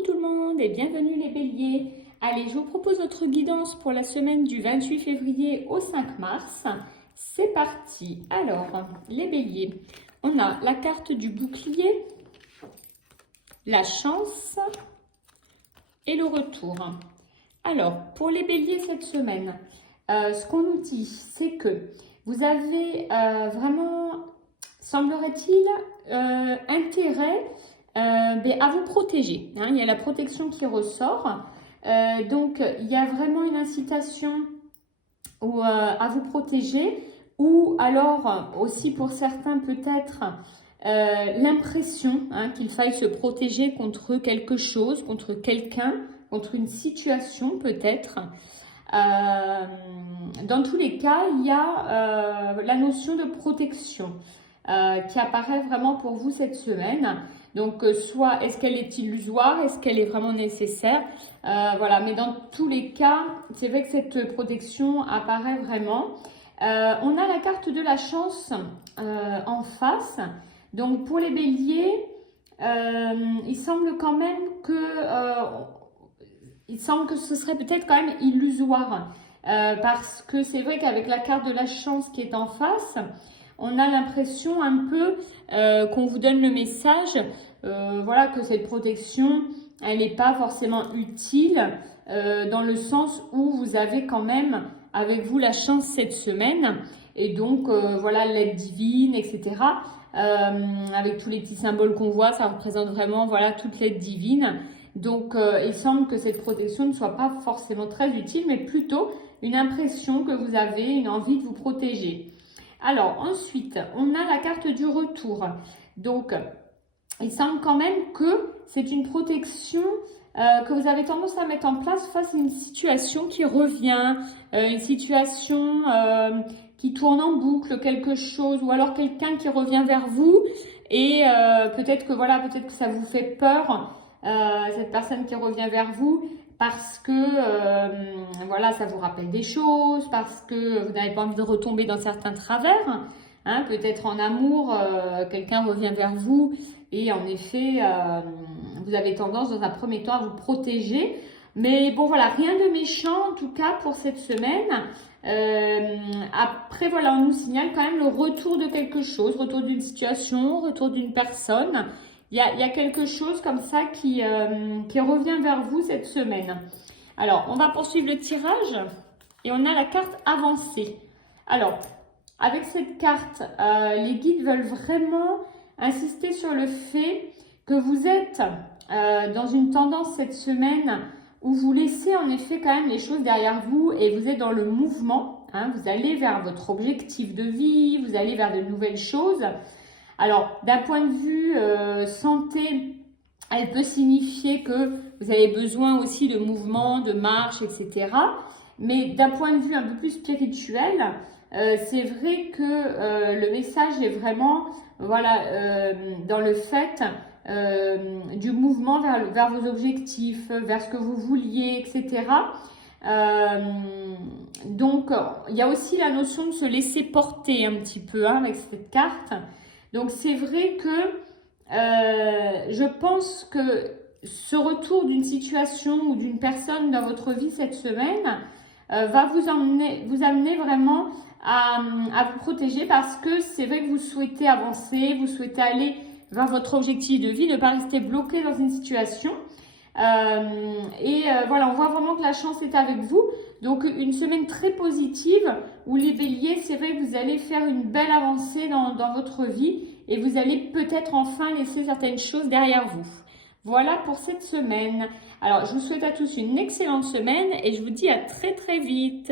Coucou tout le monde et bienvenue les béliers. Allez, je vous propose notre guidance pour la semaine du 28 février au 5 mars. C'est parti. Alors, les béliers, on a la carte du bouclier, la chance et le retour. Alors, pour les béliers cette semaine, ce qu'on nous dit, c'est que vous avez vraiment, semblerait-il, intérêt à vous protéger. Il y a la protection qui ressort. Donc, il y a vraiment une incitation à vous protéger, ou alors aussi pour certains peut-être l'impression qu'il faille se protéger contre quelque chose, contre quelqu'un, contre une situation peut-être. Dans tous les cas, il y a la notion de protection qui apparaît vraiment pour vous cette semaine. Donc, soit est-ce qu'elle est illusoire, est-ce qu'elle est vraiment nécessaire, voilà. Mais dans tous les cas, c'est vrai que cette protection apparaît vraiment. On a la carte de la chance en face. Donc, pour les béliers, il semble quand même que ce serait peut-être quand même illusoire. Parce que c'est vrai qu'avec la carte de la chance qui est en face, on a l'impression un peu qu'on vous donne le message, voilà, que cette protection, elle n'est pas forcément utile dans le sens où vous avez quand même avec vous la chance cette semaine. Et donc, voilà, l'aide divine, etc. Avec tous les petits symboles qu'on voit, ça représente vraiment, voilà, toute l'aide divine. Donc, il semble que cette protection ne soit pas forcément très utile, mais plutôt une impression que vous avez, une envie de vous protéger. Alors, ensuite, on a la carte du retour. Donc, il semble quand même que c'est une protection que vous avez tendance à mettre en place face à une situation qui revient, une situation qui tourne en boucle, quelque chose, ou alors quelqu'un qui revient vers vous et peut-être que voilà, peut-être que ça vous fait peur, cette personne qui revient vers vous, parce que voilà, ça vous rappelle des choses, parce que vous n'avez pas envie de retomber dans certains travers. Peut-être en amour, quelqu'un revient vers vous et en effet, vous avez tendance dans un premier temps à vous protéger. Mais bon, voilà, rien de méchant en tout cas pour cette semaine. Après, voilà, on nous signale quand même le retour de quelque chose, retour d'une situation, retour d'une personne. Il y a quelque chose comme ça qui revient vers vous cette semaine. Alors, on va poursuivre le tirage et on a la carte avancée. Alors, avec cette carte, les guides veulent vraiment insister sur le fait que vous êtes dans une tendance cette semaine où vous laissez en effet quand même les choses derrière vous et vous êtes dans le mouvement. Vous allez vers votre objectif de vie, vous allez vers de nouvelles choses. Alors, d'un point de vue santé, elle peut signifier que vous avez besoin aussi de mouvement, de marche, etc. Mais d'un point de vue un peu plus spirituel, c'est vrai que le message est vraiment, voilà, dans le fait du mouvement vers vos objectifs, vers ce que vous vouliez, etc. Donc, il y a aussi la notion de se laisser porter un petit peu avec cette carte. Donc, c'est vrai que je pense que ce retour d'une situation ou d'une personne dans votre vie cette semaine va vous amener vraiment à vous protéger, parce que c'est vrai que vous souhaitez avancer, vous souhaitez aller vers votre objectif de vie, ne pas rester bloqué dans une situation. Voilà, on voit vraiment que la chance est avec vous. Donc, une semaine très positive où les béliers, c'est vrai que vous allez faire une belle avancée dans votre vie et vous allez peut-être enfin laisser certaines choses derrière vous. Voilà pour cette semaine. Alors, je vous souhaite à tous une excellente semaine et je vous dis à très très vite.